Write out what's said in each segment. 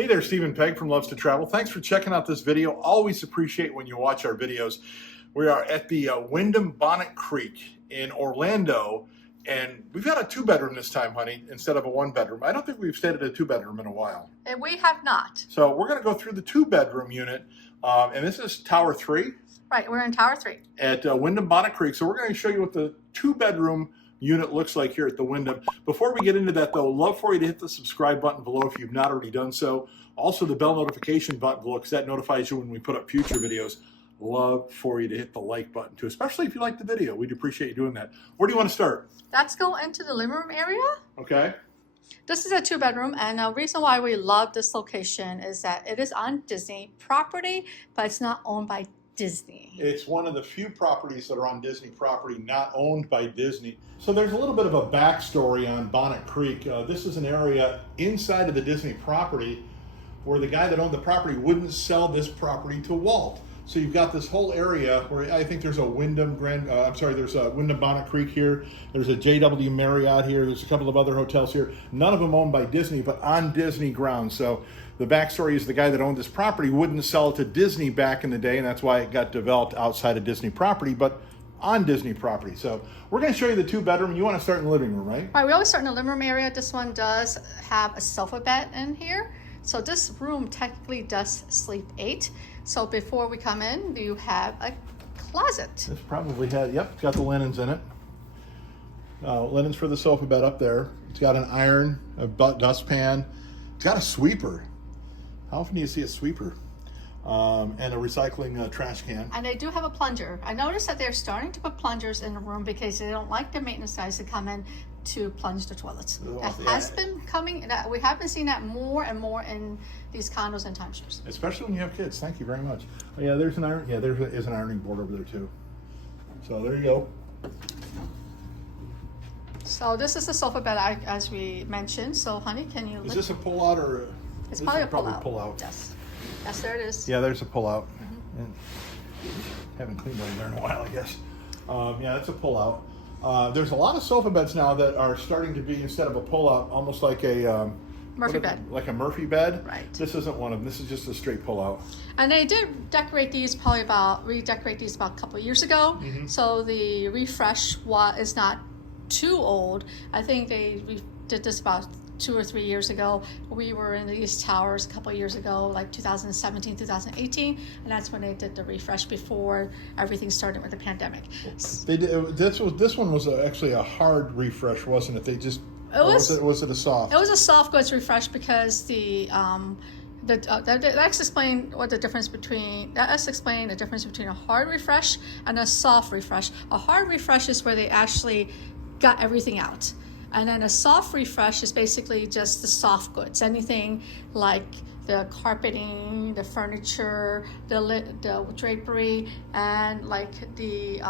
Hey there, Stephen Pegg from Loves to Travel. Thanks for checking out this video. Always appreciate when you watch our videos. We are at the Wyndham Bonnet Creek in Orlando, and we've got a 2-bedroom this time, honey, instead of a 1-bedroom. I don't think we've stayed at a 2-bedroom in a while. And we have not. So we're going to go through the 2-bedroom unit, and this is Tower 3. Right, we're in Tower 3. At Wyndham Bonnet Creek. So we're going to show you what the 2-bedroom unit looks like here at the Wyndham. Before we get into that though, love for you to hit the subscribe button below if you've not already done so. Also the bell notification button below, because that notifies you when we put up future videos. Love for you to hit the like button too, especially if you like the video. We'd appreciate you doing that. Where do you want to start? Let's go into the living room area. Okay. This is a 2-bedroom, and the reason why we love this location is that it is on Disney property, but it's not owned by Disney. It's one of the few properties that are on Disney property not owned by Disney. So there's a little bit of a backstory on Bonnet Creek. This is an area inside of the Disney property where the guy that owned the property wouldn't sell this property to Walt. So you've got this whole area where I think there's a there's a Wyndham Bonnet Creek here. There's a JW Marriott here. There's a couple of other hotels here. None of them owned by Disney, but on Disney grounds. So the backstory is the guy that owned this property wouldn't sell it to Disney back in the day, and that's why it got developed outside of Disney property, but on Disney property. So we're going to show you the 2-bedroom. You want to start in the living room, right? Right, we always start in the living room area. This one does have a sofa bed in here. So this room technically does sleep 8. So before we come in, you have a closet. This probably had, yep, it's got the linens in it. Linens for the sofa bed up there. It's got an iron, a dustpan. It's got a sweeper. How often do you see a sweeper? And a recycling trash can. And they do have a plunger. I noticed that they're starting to put plungers in the room because they don't like the maintenance guys to come in to plunge the toilets. That has been coming, we have been seeing that more and more in these condos and timeshares. Especially when you have kids. Thank you very much. Oh, yeah, there's an iron. Yeah, there is an ironing board over there too. So there you go. So this is the sofa bed, as we mentioned. So honey, can you? Is this a pull out or? It's probably a pull out. Yes. Yes, there it is. Yeah, there's a pull out. Haven't cleaned one there in a while, I guess. Yeah, that's a pull out. There's a lot of sofa beds now that are starting to be, instead of a pull out, almost like a Murphy bed. Like a Murphy bed. Right. This isn't one of them. This is just a straight pull out. And they did redecorate these about a couple of years ago. So the refresh is not too old. I think they did this about 2 or 3 years ago. We were in these towers a couple of years ago, like 2017, 2018, and that's when they did the refresh before everything started with the pandemic. They did. This one was actually a hard refresh, wasn't it? They just. Was it a soft? It was a soft goods refresh because let's explain the difference between a hard refresh and a soft refresh. A hard refresh is where they actually got everything out. And then a soft refresh is basically just the soft goods, anything like the carpeting, the furniture, the drapery, and like the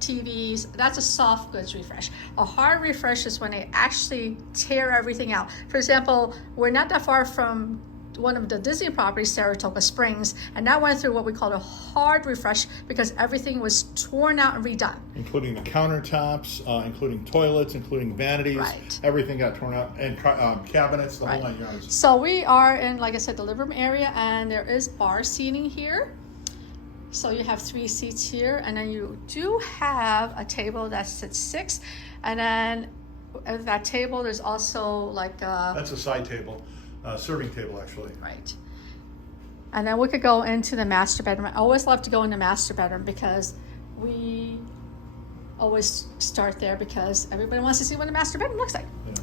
TVs. That's a soft goods refresh. A hard refresh is when they actually tear everything out. For example, we're not that far from one of the Disney properties, Saratoga Springs, and that went through what we call a hard refresh because everything was torn out and redone. Including the countertops, including toilets, including vanities. Right. Everything got torn out, and cabinets, the whole 9 yards. So we are in, like I said, the living room area, and there is bar seating here. So you have 3 seats here, and then you do have a table that sits 6, and then at that table there's also like a... That's a side table. Serving table, actually. Right. And then we could go into the master bedroom. I always love to go in the master bedroom because we always start there because everybody wants to see what the master bedroom looks like. Yeah.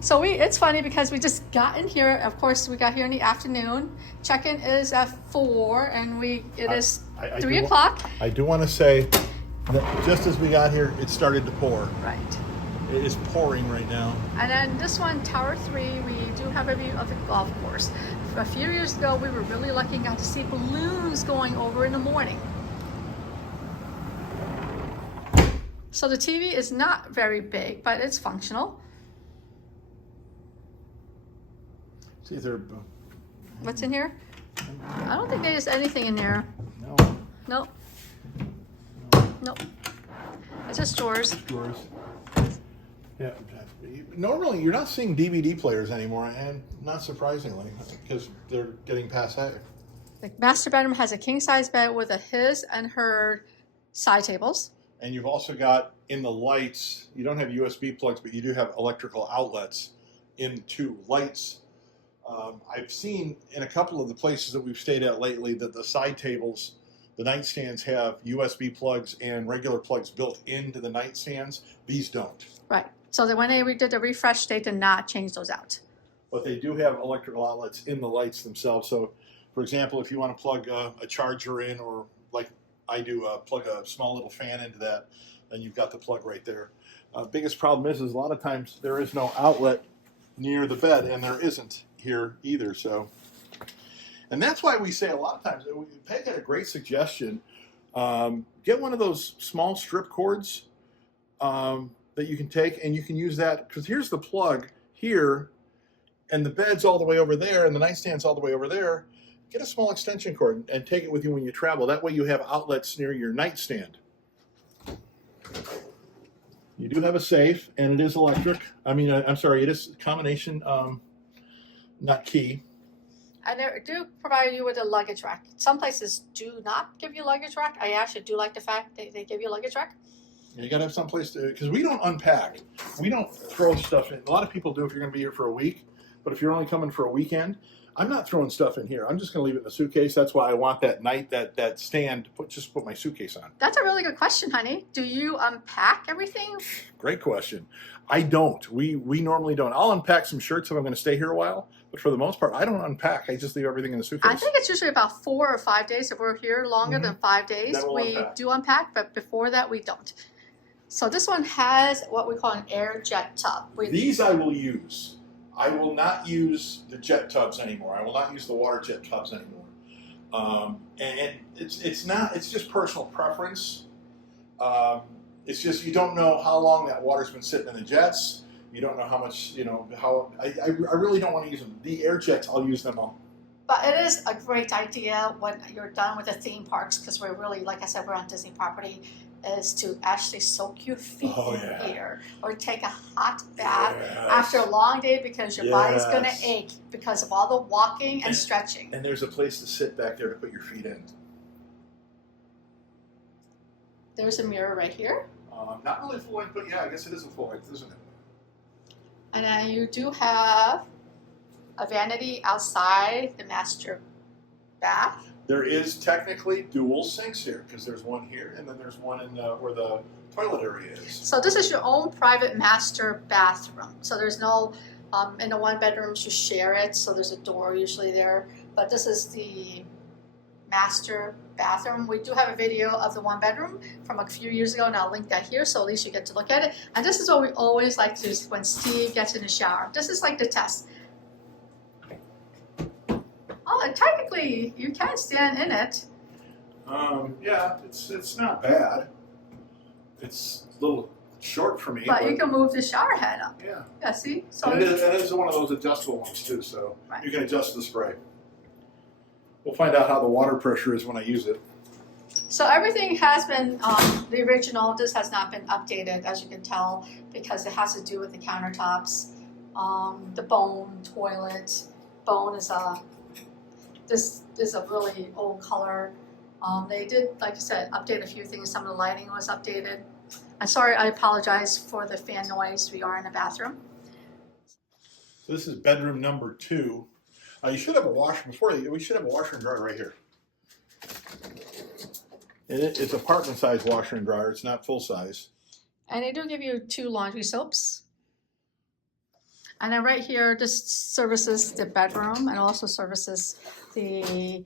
So it's funny because we just got in here. Of course, we got here in the afternoon. Check-in is at 4, and it is 3 o'clock. I do want to say that just as we got here, it started to pour. Right. It is pouring right now. And then this one, Tower 3, we do have a view of the golf course. A few years ago, we were really lucky and got to see balloons going over in the morning. So the TV is not very big, but it's functional. See if they're... What's in here? I don't think there's anything in there. No. Nope. Nope. It's just drawers. Drawers. Yeah. Normally, you're not seeing DVD players anymore, and not surprisingly, because they're getting passe. The master bedroom has a king-size bed with a his and her side tables. And you've also got in the lights, you don't have USB plugs, but you do have electrical outlets into lights. I've seen in a couple of the places that we've stayed at lately that the side tables, the nightstands have USB plugs and regular plugs built into the nightstands. These don't. Right. So that when they did the refresh, they did not change those out. But they do have electrical outlets in the lights themselves. So, for example, if you want to plug a charger in, or like I do, plug a small little fan into that, then you've got the plug right there. Biggest problem is a lot of times there is no outlet near the bed, and there isn't here either. So, and that's why we say a lot of times, Peg had a great suggestion. Get one of those small strip cords that you can take, and you can use that, because here's the plug here, and the bed's all the way over there, and the nightstand's all the way over there. Get a small extension cord and take it with you when you travel. That way you have outlets near your nightstand. You do have a safe, and it is electric. I mean, I'm sorry, it is combination, not key. And they do provide you with a luggage rack. Some places do not give you a luggage rack. I actually do like the fact they give you a luggage rack. You got to have some place to, because we don't unpack. We don't throw stuff in. A lot of people do if you're going to be here for a week, but if you're only coming for a weekend, I'm not throwing stuff in here. I'm just going to leave it in the suitcase. That's why I want that stand to just put my suitcase on. That's a really good question, honey. Do you unpack everything? Great question. I don't. We normally don't. I'll unpack some shirts if I'm going to stay here a while, but for the most part, I don't unpack. I just leave everything in the suitcase. I think it's usually about 4 or 5 days. If we're here longer than 5 days, we do unpack, but before that, we don't. So this one has what we call an air jet tub. These I will use. I will not use the jet tubs anymore. I will not use the water jet tubs anymore. And it's just personal preference. It's just, you don't know how long that water's been sitting in the jets. You don't know how much, I really don't want to use them. The air jets, I'll use them all. But it is a great idea when you're done with the theme parks, because we're really, like I said, we're on Disney property, is to actually soak your feet in here, or take a hot bath after a long day, because your body's going to ache because of all the walking and stretching. And there's a place to sit back there to put your feet in. There's a mirror right here. Not really full length, but yeah, I guess it is a full length, isn't it? And then you do have a vanity outside the master bath. There is technically dual sinks here, because there's one here and then there's one in where the toilet area is. So this is your own private master bathroom. So there's no, in the one bedrooms you share it, so there's a door usually there. But this is the master bathroom. We do have a video of the one bedroom from a few years ago, and I'll link that here, so at least you get to look at it. And this is what we always like to do when Steve gets in the shower. This is like the test. Oh, and technically, you can stand in it. Yeah, it's not bad. It's a little short for me. But you can move the shower head up. Yeah. Yeah, see? So and it is one of those adjustable ones too, so you can adjust the spray. We'll find out how the water pressure is when I use it. So everything has been the original. This has not been updated, as you can tell, because it has to do with the countertops, the bone toilet. Bone is this is a really old color. They did, like I said, update a few things. Some of the lighting was updated. I'm sorry, I apologize for the fan noise. We are in a bathroom. So this is bedroom number 2. You should have a washer we should have a washer and dryer right here. It's apartment size washer and dryer. It's not full size. And they do give you 2 laundry soaps. And then right here, this services the bedroom and also services the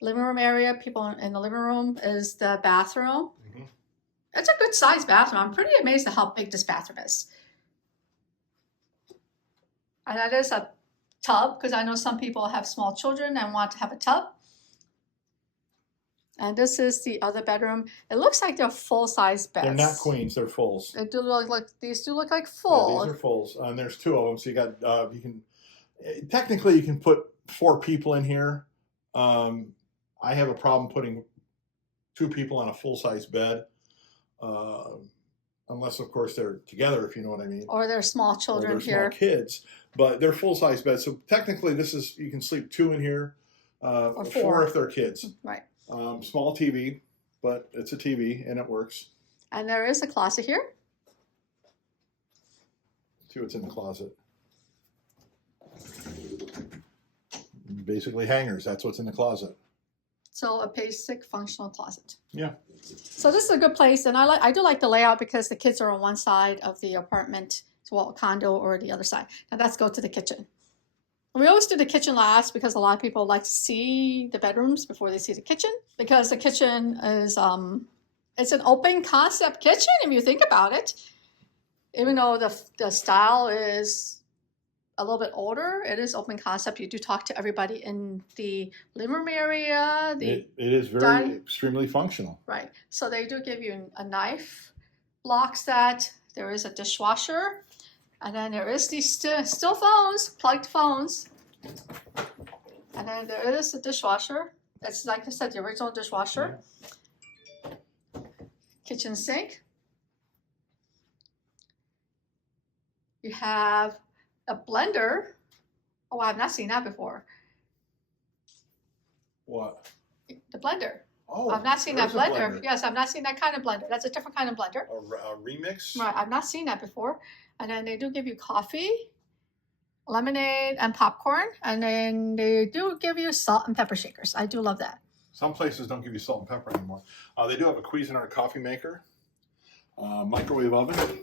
living room area. People in the living room is the bathroom. Mm-hmm. It's a good sized bathroom. I'm pretty amazed at how big this bathroom is. And that is a tub, because I know some people have small children and want to have a tub. And this is the other bedroom. It looks like they're full-size beds. They're not queens, they're fulls. They do look like, these do look like full. Yeah, these are fulls, and there's 2 of them. So you got technically you can put 4 people in here. I have a problem putting 2 people on a full-size bed. unless of course they're together, if you know what I mean. Or they're small Or children they're here. small kids, but they're full-size beds. So technically, you can sleep 2 in here, Or 4 if they're kids. Right. Small TV, but it's a TV and it works. And there is a closet here. See what's in the closet. Basically hangers. That's what's in the closet. So a basic functional closet. Yeah. So this is a good place, and I do like the layout because the kids are on one side of the apartment, well, condo, or the other side. Now let's go to the kitchen. We always do the kitchen last because a lot of people like to see the bedrooms before they see the kitchen, because the kitchen is it's an open concept kitchen if you think about it. Even though the style is a little bit older, it is open concept. You do talk to everybody in the living room area. It is very extremely functional. Right. So they do give you a knife block set. There is a dishwasher. And then there is these still phones, plugged phones. And then there is a dishwasher. That's, like I said, the original dishwasher. Kitchen sink. You have a blender. Oh, I've not seen that before. What? The blender. Oh, I've not seen that there's a blender. Yes, I've not seen that kind of blender. That's a different kind of blender. A remix? Right, I've not seen that before. And then they do give you coffee, lemonade, and popcorn. And then they do give you salt and pepper shakers. I do love that. Some places don't give you salt and pepper anymore. They do have a Cuisinart coffee maker, microwave oven,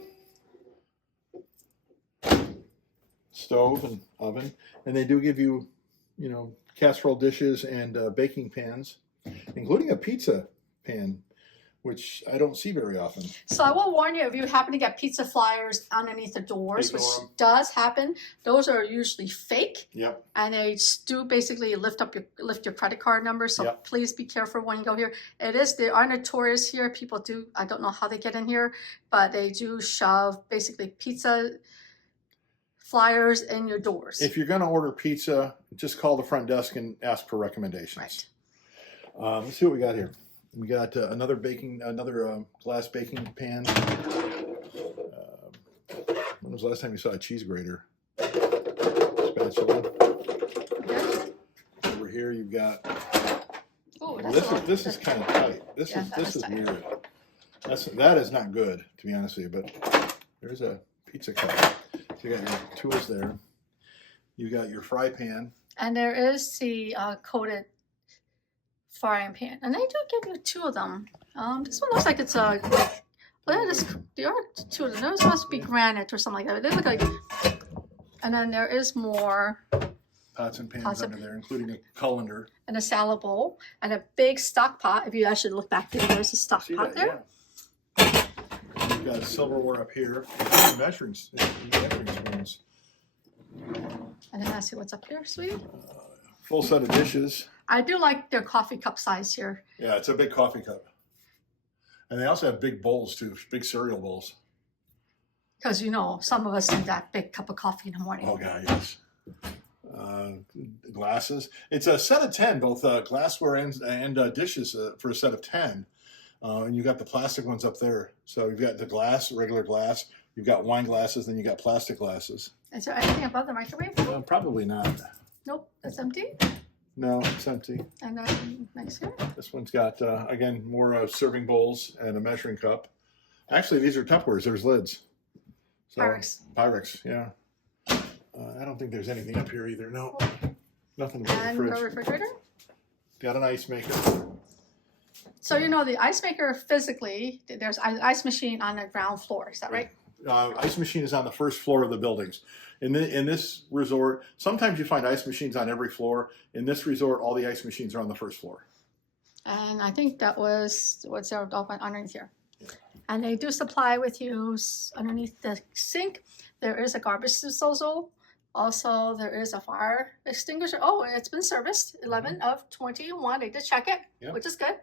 stove and oven, and they do give you, casserole dishes and baking pans, including a pizza pan, which I don't see very often. So I will warn you, if you happen to get pizza flyers underneath the doors, which Ignore 'em. does happen, those are usually fake. Yep. And they do basically lift your credit card number. So Yep. please be careful when you go here. They are notorious here. People do, I don't know how they get in here, but they do shove basically pizza flyers in your doors. If you're going to order pizza, just call the front desk and ask for recommendations. Right. Let's see what we got here. We got another glass baking pan. When was the last time you saw a cheese grater? Spatula. Okay. Over here you've got. Oh, This is kind of tight. This is tight. weird. That is not good, to be honest with you. But there's a pizza cup. So you got your tools there. You got your fry pan. And there is the coated frying pan, and they do give you 2 of them. This one looks like it's a. Well, there are 2 of them. Those must be granite or something like that. They look like. And then there is more. Pots and pans under there, including a colander. And a salad bowl and a big stock pot. If you actually look back there's a stock pot there. Yeah. You've got silverware up here, measuring spoons. And then I see what's up here, sweetie. Full set of dishes. I do like their coffee cup size here. Yeah, it's a big coffee cup. And they also have big bowls too, big cereal bowls. Because some of us need that big cup of coffee in the morning. Oh God, yes. Glasses. It's a set of 10, both glassware and dishes for a set of 10. And you got the plastic ones up there. So you've got the glass, regular glass. You've got wine glasses, then you got plastic glasses. Is there anything above the microwave? Probably not. Nope, that's empty. No, it's empty. And then next here. This one's got, again, more serving bowls and a measuring cup. Actually, these are Tupperwares. There's lids. So, Pyrex. Pyrex, yeah. I don't think there's anything up here either. No, nothing but the And fridge. the refrigerator. Got an ice maker. So the ice maker physically, there's an ice machine on the ground floor. Is that right? Ice machine is on the first floor of the buildings. In this resort, sometimes you find ice machines on every floor. In this resort, all the ice machines are on the first floor. And I think that was what's underneath here. Yeah. And they do supply with you underneath the sink. There is a garbage disposal. Also, there is a fire extinguisher. Oh, it's been serviced. 11 of 21. They did check it, yep. Which is good.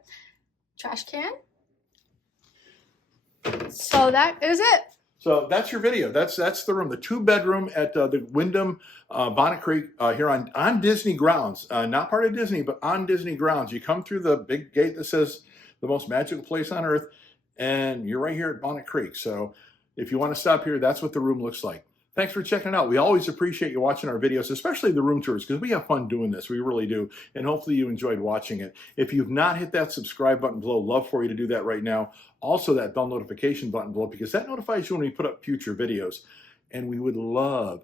Trash can. So that is it. So that's your video. That's the room, the 2-bedroom at the Wyndham Bonnet Creek here on Disney grounds. Not part of Disney, but on Disney grounds. You come through the big gate that says the most magical place on earth. and you're right here at Bonnet Creek. So if you want to stop here, that's what the room looks like. Thanks for checking it out. We always appreciate you watching our videos, especially the room tours, because we have fun doing this. We really do. And hopefully you enjoyed watching it. If you've not hit that subscribe button below, love for you to do that right now. Also that bell notification button below, because that notifies you when we put up future videos. And we would love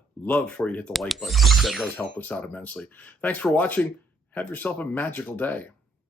for you to hit the like button, because that does help us out immensely. Thanks for watching. Have yourself a magical day.